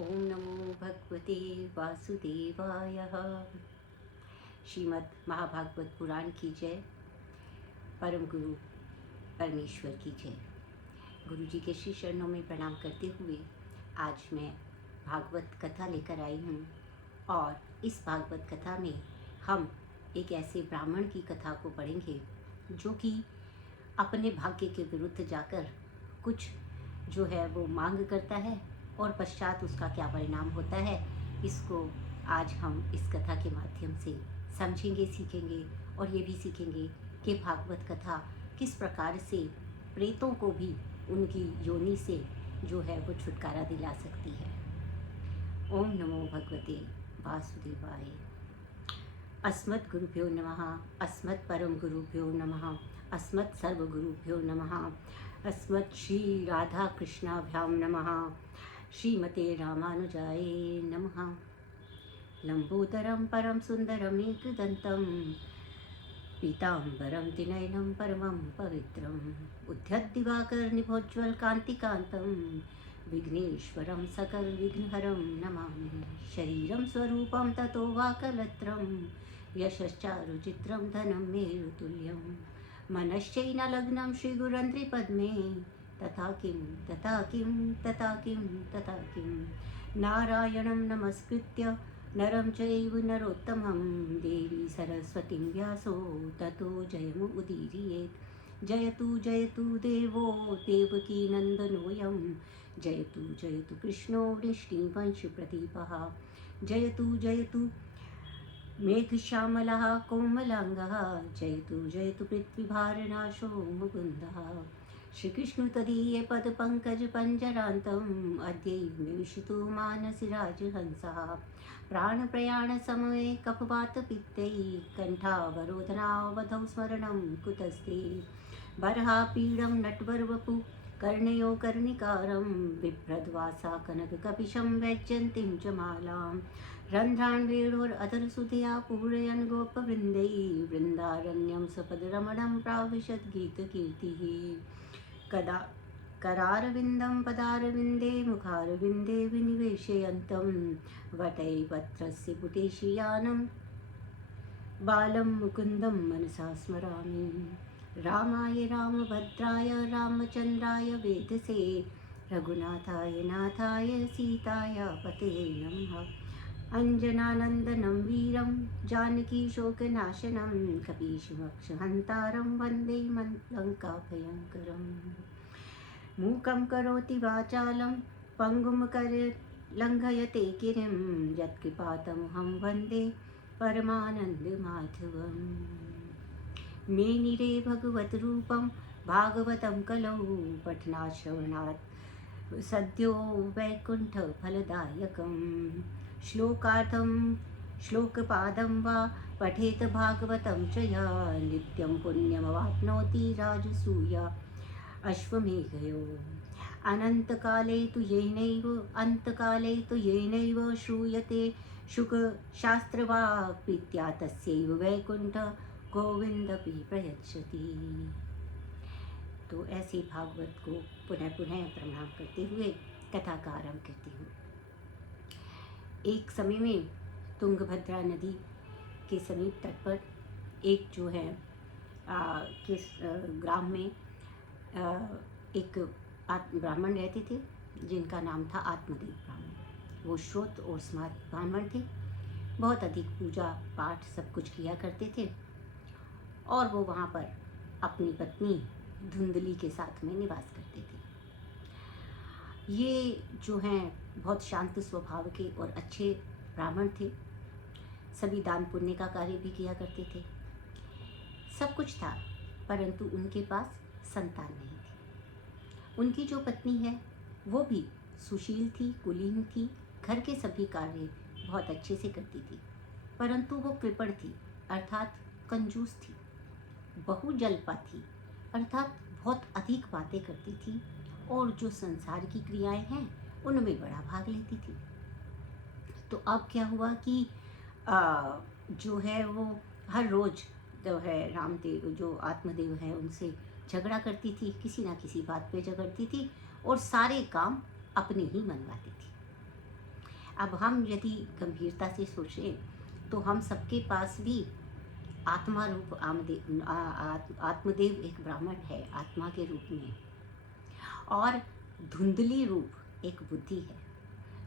ओम नमो भगवते वासुदेवाय। श्रीमद् महाभागवत पुराण की जय। परम गुरु परमेश्वर की जय। गुरु जी के श्री चरणों में प्रणाम करते हुए आज मैं भागवत कथा लेकर आई हूँ। और इस भागवत कथा में हम एक ऐसे ब्राह्मण की कथा को पढ़ेंगे जो कि अपने भाग्य के विरुद्ध जाकर कुछ जो है वो मांग करता है और पश्चात उसका क्या परिणाम होता है, इसको आज हम इस कथा के माध्यम से समझेंगे, सीखेंगे। और ये भी सीखेंगे कि भागवत कथा किस प्रकार से प्रेतों को भी उनकी योनि से जो है वो छुटकारा दिला सकती है। ओम नमो भगवते वासुदेवाय। अस्मत् गुरुभ्यो नमः। अस्मत् परम गुरुभ्यो नमः। अस्मत् सर्वगुरुभ्यो नमः। अस्मत् श्री राधा कृष्णाभ्यां नमः। श्रीमते रामानुजाय नमः। लंबोदरं परम सुंदरम एकदंतं पीतांबरं त्रिनयनं परमं पवित्रम् उद्यद्दिवाकर निभोज्वल कांतिकांतं विघ्नेश्वरं सकल विघ्नहरं नमामि। शरीरं स्वरूपं ततो वा कलत्रं यशश्चारुचित्रं धनं मेरुतुल्यं मनश्चैन लग्नं श्रीगुरन्त्रिपद्मे तथा किं तथा किं तथा किं तथा किं नारायणं नमस्कृत्य नरं चैव नरोत्तमं देवी सरस्वतीं व्यासो ततो जयमुदीरयेत्। जयतु देवो देवकी नन्दनोऽयं जयतु कृष्णो वृष्णिवंशप्रदीपः। जयतु मेघश्यामलः कोमलाङ्गः जयतु पृथ्वीभारनाशो मुकुन्दः। श्रीकृष्ण तदीये पदपङ्कजपञ्जरान्तम् अद्यैव निविशितो मानसि राजहंसः। प्राणप्रयाणसमये कफवातपित्तैः कण्ठावरोधनावधौ स्मरणं कुतस्ते। बर्हापीडं नटवरवपु कर्णयो कर्णिकारं बिभ्रद्वासा कनककपिशं वैजयन्तीं च मालां। रन्ध्रान् वेणोरधरसुधया पूरयन् गोपवृन्दैः वृन्दारण्यं सपदरमणं प्राविशद्गीतकीर्तिः। कदा करारविन्दं पदारविन्दे मुखारविन्दे विनिवेशयन्तं वटैपत्रस्य पुटेशियानं बालं मुकुन्दं मनसा स्मरामि। रामाय रामभद्राय रामचन्द्राय वेधसे रघुनाथाय नाथाय सीताय पतये नमः। अञ्जनानन्दनं वीरं जानकीशोकनाशनं कपीशमक्षहन्तारं वन्दे लङ्काभयङ्करम्। मूकं करोति वाचालं पङ्गुं लङ्घयते गिरिं यत्कृपातमहं वन्दे परमानन्दमाधवम्। मेनिरे भगवद्रूपं भागवतं कलौ पठनाश्रवणात् सद्यो वैकुण्ठफलदायकं। श्लोकार्थं श्लोकपादं वा पठेत भागवतं च या नित्यं पुण्यमवाप्नोति राजसूया अश्वमेधयो। अनन्तकाले तु येनैव श्रूयते शुकशास्त्रवाक् प्रीत्या तस्यैव वैकुण्ठ गोविन्दपि प्रयच्छति। तो ऐसे भागवत को पुनः पुनः प्रणाम करते हुए कथा का आरंभ करती हूँ। एक समय में तुंगभद्रा नदी के समीप तट पर एक जो है किस ग्राम में एक ब्राह्मण रहते थे जिनका नाम था आत्मदेव ब्राह्मण। वो श्रोत और स्मार्त ब्राह्मण थे। बहुत अधिक पूजा पाठ सब कुछ किया करते थे और वो वहाँ पर अपनी पत्नी धुंधली के साथ में निवास करते थे। ये जो हैं बहुत शांत स्वभाव के और अच्छे ब्राह्मण थे। सभी दान पुण्य का कार्य भी किया करते थे। सब कुछ था, परंतु उनके पास संतान नहीं थी। उनकी जो पत्नी है वो भी सुशील थी, कुलीन थी, घर के सभी कार्य बहुत अच्छे से करती थी, परंतु वो कृपण थी अर्थात कंजूस थी। बहुजल्पा थी अर्थात बहुत अधिक बातें करती थी और जो संसार की क्रियाएं हैं उनमें बड़ा भाग लेती थी। तो अब क्या हुआ कि जो है वो हर रोज जो है रामदेव जो आत्मदेव है उनसे झगड़ा करती थी, किसी ना किसी बात पे झगड़ती थी और सारे काम अपने ही मनवाती थी। अब हम यदि गंभीरता से सोचें तो हम सबके पास भी आत्मा रूप आत्मदेव एक ब्राह्मण है आत्मा के रूप में, और धुंधली रूप एक बुद्धि है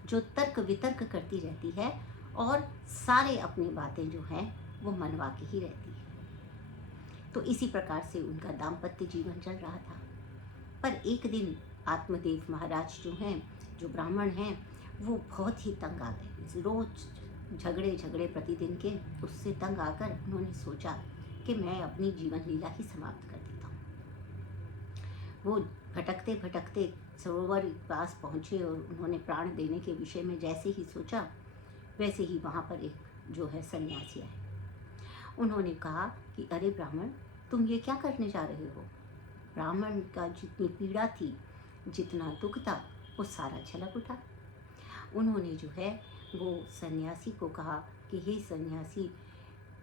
जो तर्क वितर्क करती रहती है और सारे अपनी बातें जो हैं वो मनवा के ही रहती है। तो इसी प्रकार से उनका दाम्पत्य जीवन चल रहा था। पर एक दिन आत्मदेव महाराज जो हैं, जो ब्राह्मण हैं, वो बहुत ही तंग आ गए। रोज झगड़े प्रतिदिन के, उससे तंग आकर उन्होंने सोचा कि मैं अपनी जीवन लीला ही समाप्त कर देता हूँ। वो भटकते भटकते सरोवर के पास पहुँचे और उन्होंने प्राण देने के विषय में जैसे ही सोचा वैसे ही वहाँ पर एक जो है सन्यासी आए। उन्होंने कहा कि अरे ब्राह्मण, तुम ये क्या करने जा रहे हो? ब्राह्मण का जितनी पीड़ा थी, जितना दुख था, वो सारा छलक उठा। उन्होंने जो है वो सन्यासी को कहा कि हे सन्यासी,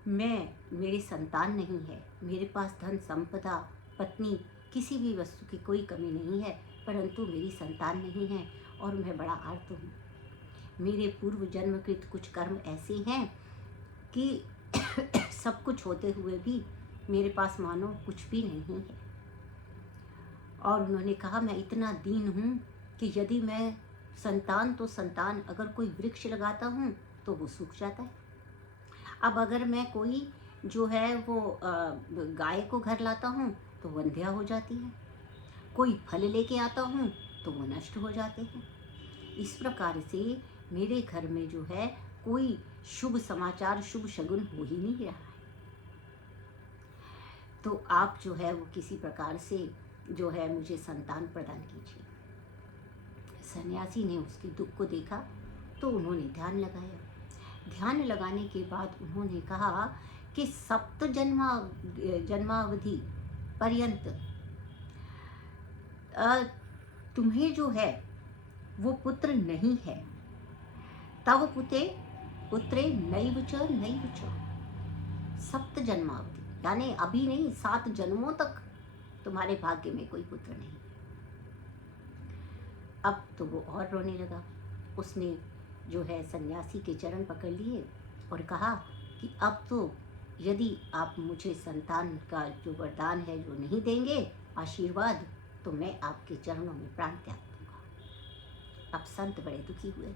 मेरे संतान नहीं है, मेरे पास धन संपदा पत्नी किसी भी वस्तु की कोई कमी नहीं है, परंतु मेरी संतान नहीं है और मैं बड़ा आर्त हूँ। मेरे पूर्व जन्मकृत कुछ कर्म ऐसे हैं कि सब कुछ होते हुए भी मेरे पास मानो कुछ भी नहीं है। और उन्होंने कहा मैं इतना दीन हूँ कि यदि मैं संतान तो संतान अगर कोई वृक्ष लगाता हूँ तो वो सूख जाता है। अब अगर मैं कोई जो है वो गाय को घर लाता हूँ तो वंध्या हो जाती है, कोई फल लेके आता हूँ तो वो नष्ट हो जाते हैं। इस प्रकार से मेरे घर में जो है कोई शुभ समाचार, शुभ शगुन हो ही नहीं रहा है। तो आप जो है वो किसी प्रकार से जो है मुझे संतान प्रदान कीजिए। सन्यासी ने उसके दुख को देखा तो उन्होंने ध्यान लगाया। ध्यान लगाने के बाद उन्होंने कहा कि 7 जन्मावधि पर्यंत तुम्हें जो है वो पुत्र नहीं है। तव पुत्रे नैव च 7 जन्मावधि, यानी अभी नहीं, 7 जन्मों तक तुम्हारे भाग्य में कोई पुत्र नहीं। अब तो वो और रोने लगा। उसने जो है सन्यासी के चरण पकड़ लिए और कहा कि अब तो यदि आप मुझे संतान का जो वरदान है जो नहीं देंगे, आशीर्वाद, तो मैं आपके चरणों में प्राण त्याग दूंगा। अब संत बड़े दुखी हुए।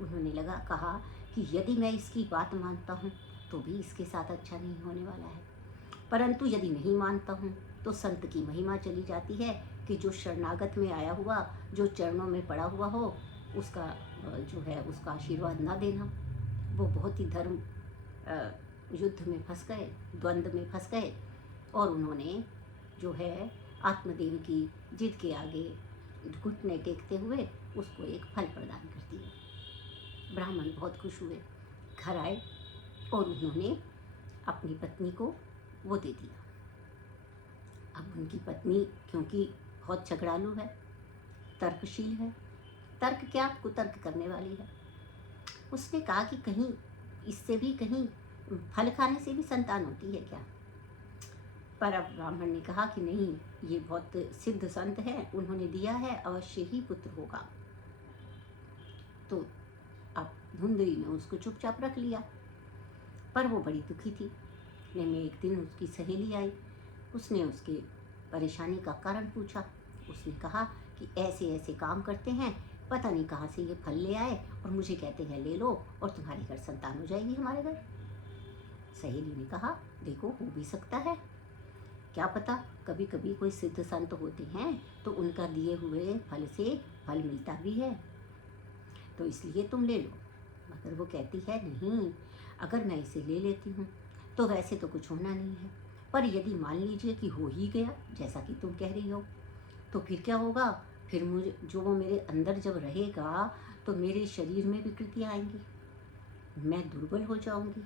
उन्होंने कहा कि यदि मैं इसकी बात मानता हूँ तो भी इसके साथ अच्छा नहीं होने वाला है, परंतु यदि नहीं मानता हूँ तो संत की महिमा चली जाती है कि जो शरणागत में आया हुआ, जो चरणों में पड़ा हुआ हो, उसका जो है उसका आशीर्वाद ना देना। वो बहुत ही धर्म युद्ध में फंस गए, द्वंद्व में फंस गए और उन्होंने जो है आत्मदेव की जिद के आगे घुटने टेकते हुए उसको एक फल प्रदान कर दिया। ब्राह्मण बहुत खुश हुए, घर आए और उन्होंने अपनी पत्नी को वो दे दिया। अब उनकी पत्नी क्योंकि बहुत झगड़ालू है, तर्कशील है, तर्क क्या कुतर्क करने वाली है, उसने कहा कि कहीं इससे भी कहीं फल खाने से भी संतान होती है क्या? पर अब ब्राह्मण ने कहा कि नहीं, ये बहुत सिद्ध संत है, उन्होंने दिया है, अवश्य ही पुत्र होगा। तो अब धुंधली ने उसको चुपचाप रख लिया, पर वो बड़ी दुखी थी। इतने में एक दिन उसकी सहेली आई, उसने उसके परेशानी का कारण पूछा। उसने कहा कि ऐसे ऐसे काम करते हैं, पता नहीं कहाँ से ये फल ले आए और मुझे कहते हैं ले लो और तुम्हारे घर संतान हो जाएगी हमारे घर। सहेली ने कहा देखो, हो भी सकता है, क्या पता, कभी कभी कोई सिद्ध संत होते हैं तो उनका दिए हुए फल से फल मिलता भी है, तो इसलिए तुम ले लो। मगर वो कहती है नहीं, अगर मैं इसे ले लेती हूँ तो वैसे तो कुछ होना नहीं है, पर यदि मान लीजिए कि हो ही गया जैसा कि तुम कह रही हो, तो फिर क्या होगा? फिर मुझे जो वो मेरे अंदर जब रहेगा तो मेरे शरीर में विकृतियाँ आएंगी, मैं दुर्बल हो जाऊंगी,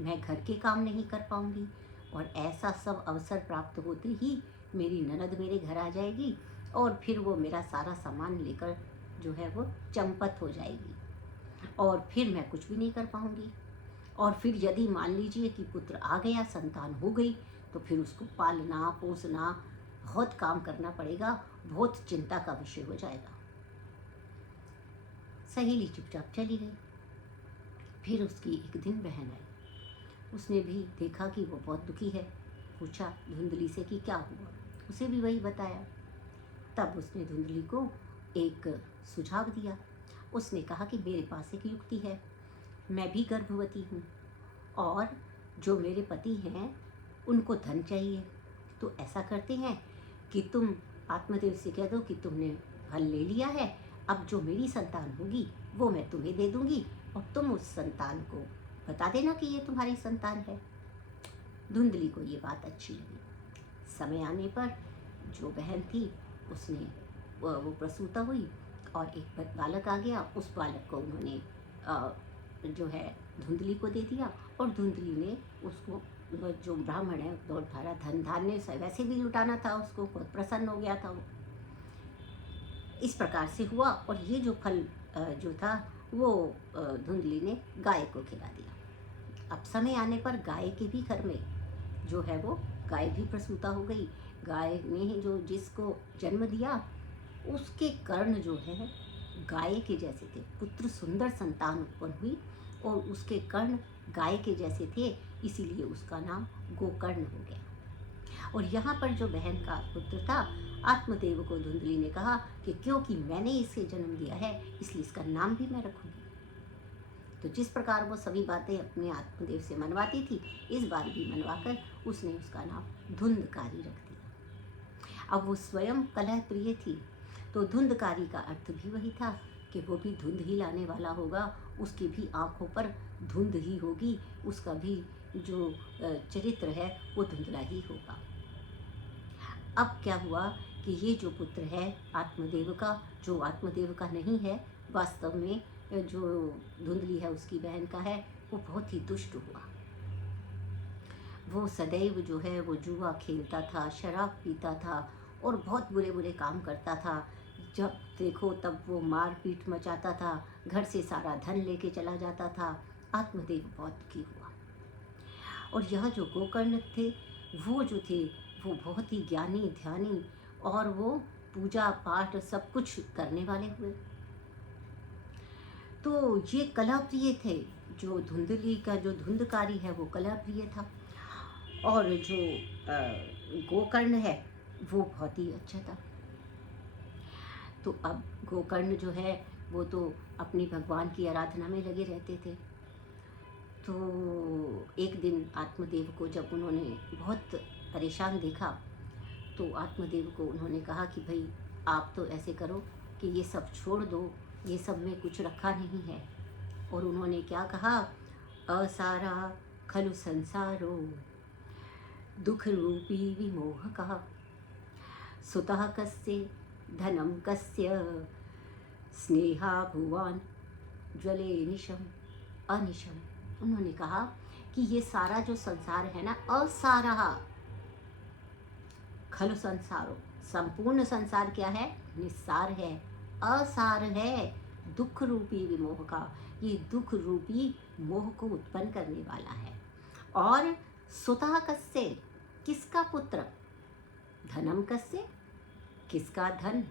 मैं घर के काम नहीं कर पाऊंगी, और ऐसा सब अवसर प्राप्त होते ही मेरी ननद मेरे घर आ जाएगी और फिर वो मेरा सारा सामान लेकर जो है वो चंपत हो जाएगी और फिर मैं कुछ भी नहीं कर पाऊंगी। और फिर यदि मान लीजिए कि पुत्र आ गया, संतान हो गई, तो फिर उसको पालना पोसना बहुत काम करना पड़ेगा, बहुत चिंता का विषय हो जाएगा। सहेली चुपचाप चली गई। फिर उसकी एक दिन बहन आई, उसने भी देखा कि वो बहुत दुखी है। पूछा धुंधली से कि क्या हुआ, उसे भी वही बताया। तब उसने धुंधली को एक सुझाव दिया। उसने कहा कि मेरे पास एक युक्ति है, मैं भी गर्भवती हूँ और जो मेरे पति हैं उनको धन चाहिए, तो ऐसा करते हैं कि तुम आत्मदेव से कह दो कि तुमने फल ले लिया है, अब जो मेरी संतान होगी वो मैं तुम्हें दे दूंगी और तुम उस संतान को बता देना कि ये तुम्हारी संतान है। धुंधली को ये बात अच्छी लगी। समय आने पर जो बहन थी उसने वो प्रसूता हुई और एक बालक आ गया। उस बालक को उन्होंने जो है धुंधली को दे दिया और धुंधली ने उसको जो ब्राह्मण है बहुत सारा धन धान्य से वैसे भी लुटाना था, उसको बहुत प्रसन्न हो गया था वो। इस प्रकार से हुआ और ये जो फल जो था वो धुंधली ने गाय को खिला दिया। अब समय आने पर गाय के भी घर में जो है वो गाय भी प्रसूता हो गई। गाय ने जो जिसको जन्म दिया उसके कर्ण जो है गाय के जैसे थे, पुत्र सुंदर संतान उत्पन्न हुई और उसके कर्ण गाय के जैसे थे, इसीलिए उसका नाम गोकर्ण हो गया। और यहाँ पर जो बहन का पुत्र था आत्मदेव को धुंधली ने कहा कि क्योंकि मैंने इसे जन्म दिया है इसलिए इसका नाम भी मैं रखूंगी। तो जिस प्रकार वो सभी बातें अपने आत्मदेव से मनवाती थी, इस बार भी मनवाकर उसने उसका नाम धुंधकारी रख दिया। अब वो स्वयं कलह प्रिय थी, तो धुंधकारी का अर्थ भी वही था कि वो भी धुंध ही लाने वाला होगा, उसकी भी आंखों पर धुंध ही होगी, उसका भी जो चरित्र है वो धुंधला ही होगा। अब क्या हुआ कि ये जो पुत्र है आत्मदेव का, जो आत्मदेव का नहीं है, वास्तव में जो धुंधली है उसकी बहन का है, वो बहुत ही दुष्ट हुआ। वो सदैव जो है वो जुआ खेलता था, शराब पीता था और बहुत बुरे बुरे काम करता था। जब देखो तब वो मार पीट मचाता था, घर से सारा धन लेके चला जाता था। आत्मदेव बहुत दुखी हुआ। और यह जो गोकर्ण थे वो जो थे वो बहुत ही ज्ञानी ध्यानी और वो पूजा पाठ सब कुछ करने वाले हुए। तो ये कला प्रिय थे। जो धुंधली का जो धुंधकारी है वो कला प्रिय था और जो गोकर्ण है वो बहुत ही अच्छा था। तो अब गोकर्ण जो है वो तो अपने भगवान की आराधना में लगे रहते थे। तो एक दिन आत्मदेव को जब उन्होंने बहुत परेशान देखा तो आत्मदेव को उन्होंने कहा कि भाई आप तो ऐसे करो कि ये सब छोड़ दो, ये सब में कुछ रखा नहीं है। और उन्होंने क्या कहा, असारा खलु संसारो दुख रूपी विमोह कहा, सुतः कस्य धनम कस्य स्नेहा भुवान ज्वले निशम अनिशम। उन्होंने कहा कि ये सारा जो संसार है ना, असारा खलु संसारो, संपूर्ण संसार क्या है, निस्सार है, असार है, दुख रूपी विमोह का, ये दुख रूपी मोह को उत्पन्न करने वाला है। और सुतः कस्य, किसका पुत्र, धनम कस्य, किसका धन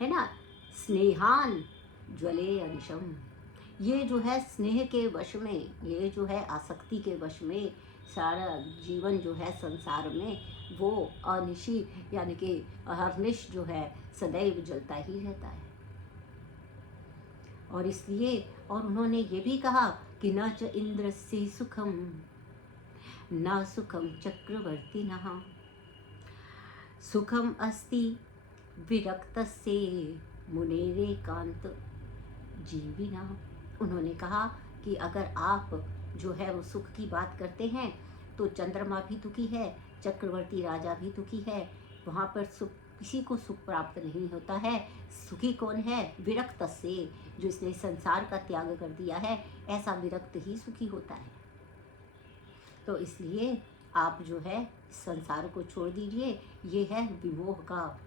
है ना, स्नेहान ज्वले अनिशम, ये जो है स्नेह के वश में, ये जो है आसक्ति के वश में सारा जीवन जो है संसार में वो अनिशी यानी कि हरनिश जो है सदैव जलता ही रहता है। और इसलिए और उन्होंने ये भी कहा कि न च इंद्रस्य सुखम न सुखम चक्रवर्तिनः सुखम अस्ति विरक्तस्य मुनेरेकांत जीविना। उन्होंने कहा कि अगर आप जो है वो सुख की बात करते हैं तो चंद्रमा भी दुखी है, चक्रवर्ती राजा भी दुखी है, वहाँ पर सुख, किसी को सुख प्राप्त नहीं होता है। सुखी कौन है, विरक्त से, जो इसने संसार का त्याग कर दिया है, ऐसा विरक्त ही सुखी होता है। तो इसलिए आप जो है संसार को छोड़ दीजिए, ये है विमोह का,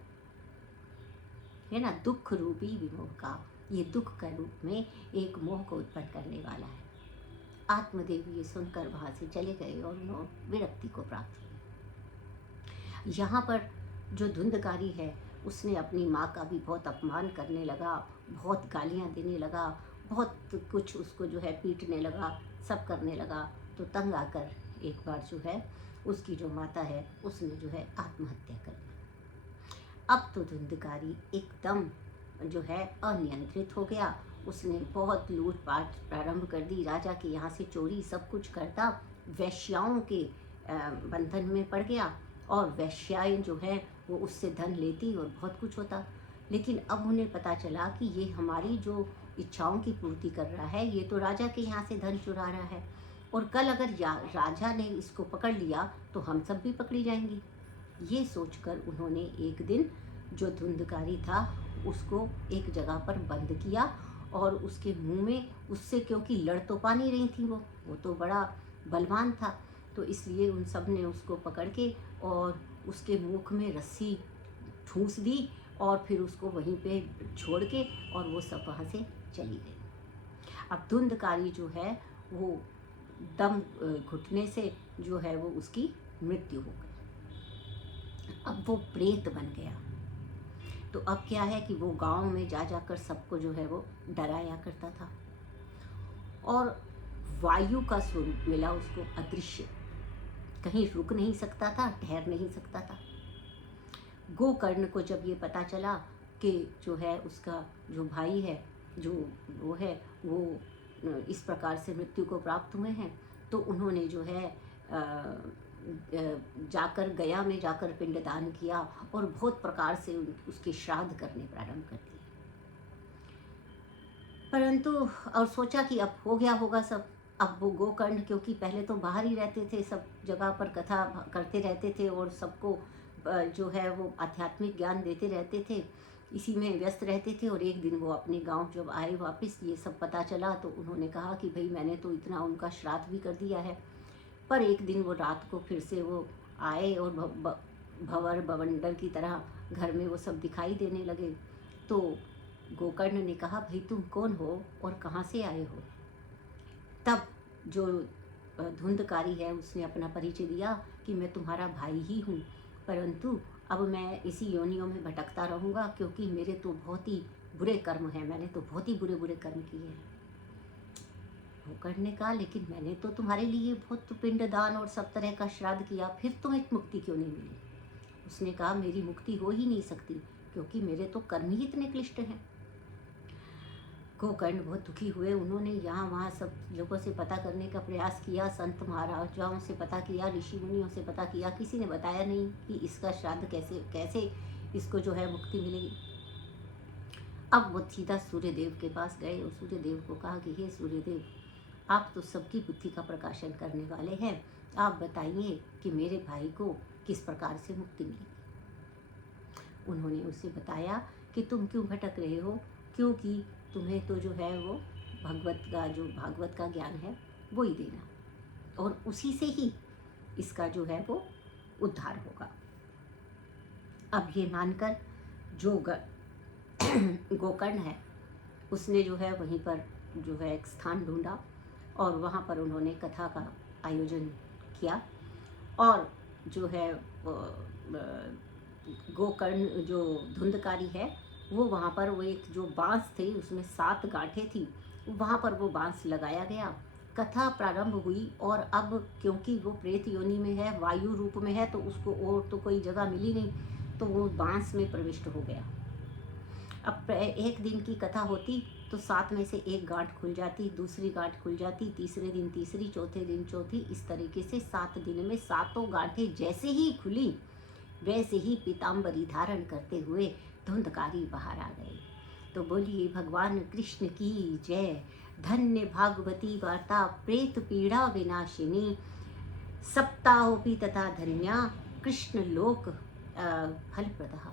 है ना, दुख रूपी विमोह का, ये दुख के रूप में एक मोह को उत्पन्न करने वाला है। आत्मदेव ये सुनकर वहाँ से चले गए और उन्होंने विरक्ति को प्राप्त हुई। यहाँ पर जो धुंधकारी है उसने अपनी माँ का भी बहुत अपमान करने लगा, बहुत गालियाँ देने लगा, बहुत कुछ उसको जो है पीटने लगा, सब करने लगा। तो तंग आकर एक बार जो है उसकी जो माता है उसने जो है आत्महत्या कर ली। अब तो धुंधकारी एकदम जो है अनियंत्रित हो गया। उसने बहुत लूटपाट प्रारंभ कर दी, राजा के यहाँ से चोरी सब कुछ करता, वैश्याओं के बंधन में पड़ गया और वैश्याएं जो है वो उससे धन लेती और बहुत कुछ होता। लेकिन अब उन्हें पता चला कि ये हमारी जो इच्छाओं की पूर्ति कर रहा है, ये तो राजा के यहाँ से धन चुरा रहा है, और कल अगर राजा ने इसको पकड़ लिया तो हम सब भी पकड़ी जाएंगे। ये सोचकर उन्होंने एक दिन जो धुंधकारी था उसको एक जगह पर बंद किया और उसके मुंह में, उससे क्योंकि लड़ तो पा नहीं रही थी वो तो बड़ा बलवान था, तो इसलिए उन सब ने उसको पकड़ के और उसके मुख में रस्सी ठूंस दी और फिर उसको वहीं पे छोड़ के और वो सब वहाँ से चली गई। अब धुंधकारी जो है वो दम घुटने से जो है वो उसकी मृत्यु हो गई। अब वो प्रेत बन गया। तो अब क्या है कि वो गांव में जा जाकर सबको जो है वो डराया करता था और वायु का स्वरूप मिला उसको, अदृश्य, कहीं रुक नहीं सकता था, ठहर नहीं सकता था। गोकर्ण को जब ये पता चला कि जो है उसका जो भाई है, जो वो है वो इस प्रकार से मृत्यु को प्राप्त हुए हैं, तो उन्होंने जो है जाकर गया में जाकर पिंडदान किया और बहुत प्रकार से उसके श्राद्ध करने प्रारंभ कर दिए। परंतु और सोचा कि अब हो गया होगा सब। अब वो गोकर्ण क्योंकि पहले तो बाहर ही रहते थे, सब जगह पर कथा करते रहते थे और सबको जो है वो आध्यात्मिक ज्ञान देते रहते थे, इसी में व्यस्त रहते थे। और एक दिन वो अपने गांव जब आए वापस, ये सब पता चला तो उन्होंने कहा कि भाई मैंने तो इतना उनका श्राद्ध भी कर दिया है। पर एक दिन वो रात को फिर से वो आए और भंवर बवंडर की तरह घर में वो सब दिखाई देने लगे। तो गोकर्ण ने कहा, भाई तुम कौन हो और कहाँ से आए हो? तब जो धुंधकारी है उसने अपना परिचय दिया कि मैं तुम्हारा भाई ही हूँ, परंतु अब मैं इसी योनियों में भटकता रहूँगा क्योंकि मेरे तो बहुत ही बुरे कर्म हैं, मैंने तो बहुत ही बुरे बुरे कर्म किए हैं। गोकर्ण ने कहा, लेकिन मैंने तो तुम्हारे लिए बहुत पिंडदान और सब तरह का श्राद्ध किया, फिर तुम्हें मुक्ति क्यों नहीं मिली? उसने कहा, मेरी मुक्ति हो ही नहीं सकती क्योंकि मेरे तो कर्म ही इतने क्लिष्ट हैं। गोकर्ण बहुत दुखी हुए। उन्होंने यहाँ वहाँ सब लोगों से पता करने का प्रयास किया, संत महाराजाओं से पता किया, ऋषि मुनियों से पता किया, किसी ने बताया नहीं कि इसका श्राद्ध कैसे इसको जो है मुक्ति मिलेगी। अब वो सीधा सूर्यदेव के पास गए और सूर्यदेव को कहा कि हे सूर्यदेव, आप तो सबकी बुद्धि का प्रकाशन करने वाले हैं, आप बताइए कि मेरे भाई को किस प्रकार से मुक्ति मिलेगी। उन्होंने उसे बताया कि तुम क्यों भटक रहे हो, क्योंकि तुम्हें तो जो है वो भागवत का ज्ञान है वो ही देना और उसी से ही इसका जो है वो उद्धार होगा। अब ये मानकर जो गोकर्ण है उसने जो है वहीं पर जो है एक स्थान ढूंढा और वहाँ पर उन्होंने कथा का आयोजन किया और जो है गोकर्ण जो धुंधकारी है वो वहाँ पर वो एक जो बांस थे उसमें 7 गांठें थी, वहाँ पर वो बांस लगाया गया। कथा प्रारंभ हुई और अब क्योंकि वो प्रेत योनि में है, वायु रूप में है, तो उसको और तो कोई जगह मिली नहीं, तो वो बांस में प्रविष्ट हो गया। अब एक दिन की कथा होती तो 7 में से एक गांठ खुल जाती, दूसरी गांठ खुल जाती, तीसरे दिन तीसरी, चौथे दिन चौथी, इस तरीके से 7 दिन में 7 गांठें जैसे ही खुली वैसे ही पीताम्बरी धारण करते हुए धुंधकारी बाहर आ गए। तो बोलिए भगवान कृष्ण की जय। धन्य भागवती वार्ता प्रेत पीड़ा विनाशिनी, सप्ताहोपि तथा धन्या कृष्ण लोक फलप्रदः।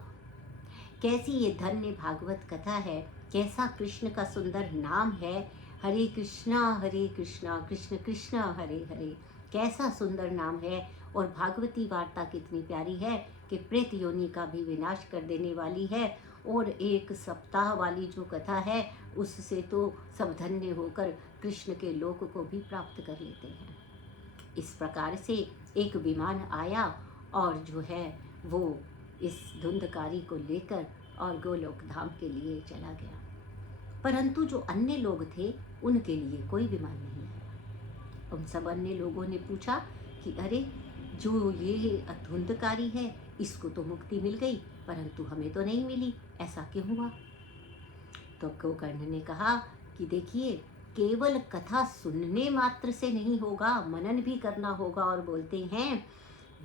कैसी ये धन्य भागवत कथा है, कैसा कृष्ण का सुंदर नाम है, हरे कृष्णा कृष्ण कृष्ण हरे हरे, कैसा सुंदर नाम है। और भागवती वार्ता कितनी प्यारी है कि प्रेत योनि का भी विनाश कर देने वाली है और 1 सप्ताह वाली जो कथा है उससे तो सब धन्य होकर कृष्ण के लोक को भी प्राप्त कर लेते हैं। इस प्रकार से एक विमान आया और जो है वो इस धुंधकारी को लेकर और गोलोक धाम के लिए चला गया। परंतु जो अन्य लोग थे उनके लिए कोई विमान नहीं आया। उन सब अन्य लोगों ने पूछा कि अरे, जो ये धुंधकारी है इसको तो मुक्ति मिल गई, परंतु हमें तो नहीं मिली, ऐसा क्यों हुआ? तो गोकर्ण ने कहा कि देखिए, केवल कथा सुनने मात्र से नहीं होगा, मनन भी करना होगा। और बोलते हैं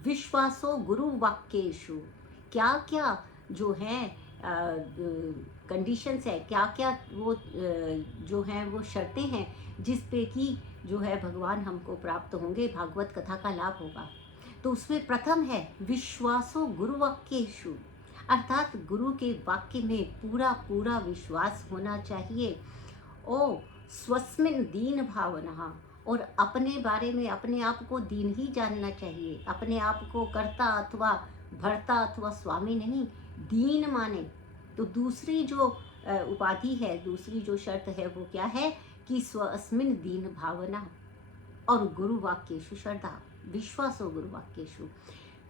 विश्वासो गुरु वाक्येषु, क्या क्या जो है कंडीशंस है, क्या क्या वो जो हैं वो शर्तें हैं जिस पे कि जो है भगवान हमको प्राप्त होंगे, भागवत कथा का लाभ होगा। तो उसमें प्रथम है विश्वासो गुरु वाक्येषु, अर्थात गुरु के वाक्य में पूरा पूरा विश्वास होना चाहिए। ओ स्वस्मिन दीन भावना, और अपने बारे में अपने आप को दीन ही जानना चाहिए, अपने आप को कर्ता अथवा भर्ता अथवा स्वामी नहीं, दीन माने। तो दूसरी जो उपाधि है, दूसरी जो शर्त है वो क्या है कि स्वस्मिन दीन भावना और गुरु वाक्येषु श्रद्धा, विश्वासो गुरु वाक्येषु।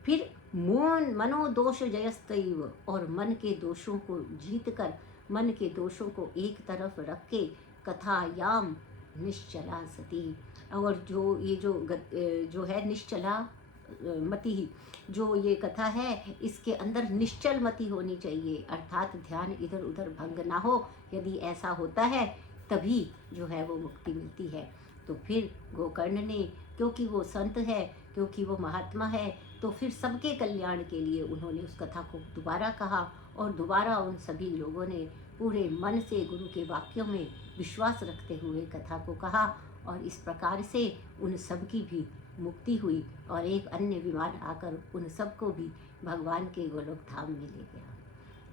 फिर मनोदोष जयस्तैव, और मन के दोषों को जीत कर, मन के दोषों को एक तरफ रख के कथायाम निश्चला सती, और जो है निश्चला मति, जो ये कथा है इसके अंदर निश्चल मति होनी चाहिए, अर्थात ध्यान इधर उधर भंग ना हो। यदि ऐसा होता है तभी जो है वो मुक्ति मिलती है। तो फिर गोकर्ण ने, क्योंकि वो संत है, क्योंकि वो महात्मा है, तो फिर सबके कल्याण के लिए उन्होंने उस कथा को दोबारा कहा, और दोबारा उन सभी लोगों ने पूरे मन से गुरु के वाक्यों में विश्वास रखते हुए कथा को कहा, और इस प्रकार से उन सब की भी मुक्ति हुई, और एक अन्य विमान आकर उन सबको भी भगवान के गोलोक धाम में ले गया।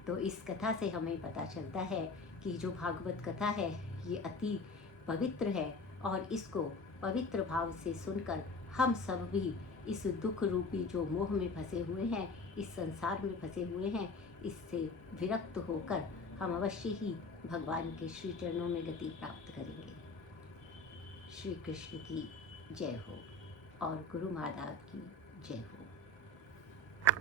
तो इस कथा से हमें पता चलता है कि जो भागवत कथा है ये अति पवित्र है, और इसको पवित्र भाव से सुनकर हम सब भी इस दुख रूपी जो मोह में फंसे हुए हैं, इस संसार में फंसे हुए हैं, इससे विरक्त होकर हम अवश्य ही भगवान के श्री चरणों में गति प्राप्त करेंगे। श्री कृष्ण की जय हो और गुरु महाराज की जय हो।